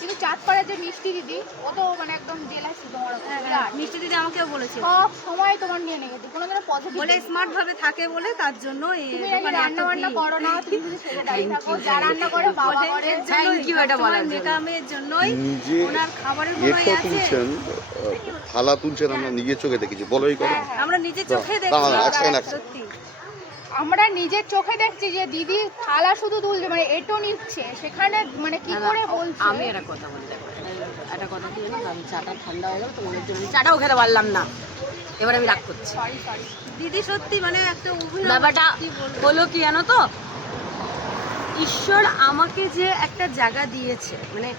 কিন্তু চাঁদপাড়ার যে মিষ্টি দিদি ও তো মানে একদম হ্যাঁ, বিরাট। মিষ্টি দিদি আমাকেও বলেছে। সব সময় তোমার নিয়ে নেগেছে পজিটিভ বলে স্মার্ট ভাবে থাকে বলে তার জন্য তুমি রান্না বান্না করো না তুমি যদি সেটা দাঁড়িয়ে থাকো যা রান্না করে বাবা বলে করে এর জন্যই মেকআপের ওনার খাবারের কোনো তো আছে। থালা তুলছেন আমরা নিজের চোখে দেখেছি বলো এই কথা। আমরা নিজে চোখে দেখছি। সত্যি। আমরা নিজের চোখে দেখছি যে দিদি থালা শুধু তুলছে মানে এটো নিচ্ছে। সেখানে মানে কি করে বলছে? আমি একটা কথা বলি দেখো একটা- কথা কি জানো আমি চাটা ঠান্ডা হয়ে গেল তোমাদের জন্য চাটাও খেতে পারলাম না। এবার আমি রাগ করছি। সরি সরি দিদি সত্যি মানে একটা অভিনয় ব্যাপারটা কি হলো কি জানো তো? ঈশ্বর আমাকে যে একটা জায়গা দিয়েছে মানে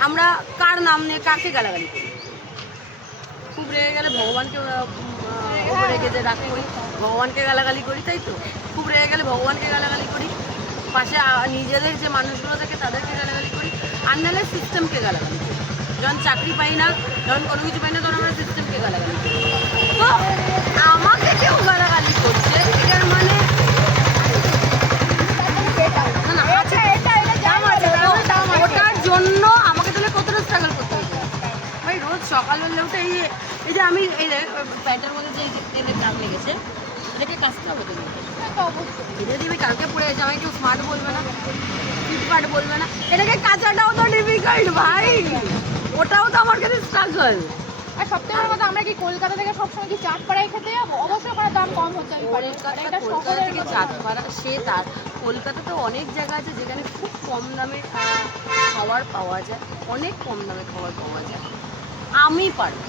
আমরা কার নাম নিয়ে কাকে গালাগালি করি? খুব রেগে গেলে ভগবানকে উম, যে করি ভগবানকে গালাগালি করি তাই তো? খুব রেগে গেলে ভগবানকে গালাগালি করি। পাশে নিজেদের যে মানুষগুলো থাকে তাদেরকে গালাগালি করি। আর নাহলে সিস্টেমকে গালাগালি করি। যখন চাকরি পাই না যখন কোনো কিছু পাই না তখন আমরা সিস্টেমকে গালাগালি করি। তো আমাকে কেউ গালাগালি করছে এটার মানে আছে। ওটার জন্য আমাকে তাহলে কতটা স্ট্রাগল করতে হবে? ভাই রোজ সকালবেলা উঠে এই এই যে আমি এই প্যান্টের তেলের দাগ লেগেছে। এটাকে কাজতে হবে তুমি। তো অবশ্যই। এটা আমি কালকে এসে আমাকে কেউ স্মার্ট বলবে না। ফিটফাট বলবে না। এটাকে কাঁচাটাও তো ডিফিকাল্ট ভাই। ওটাও তো আমার কাছে স্ট্রাগল আর সবথেকে বড় কথা আমরা কি কলকাতা থেকে সবসময় কি চাটপাড়ায় খেতে যাব? অবশ্যই ওখানে দাম কম হতে পারে। কলকাতা এটা কলকাতা শহরের থেকে কথা। চাঁদপাড়া সে তার। কলকাতাতে অনেক জায়গা আছে যেখানে খুব কম দামে খাবার পাওয়া যায়। অনেক কম দামে খাবার পাওয়া যায়। আমি পারব।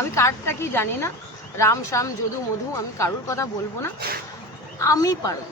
আমি কারটা কি জানি না? রাম, শ্যাম, যদু, মধু, আমি কারোর কথা বলব না। আমি পারব।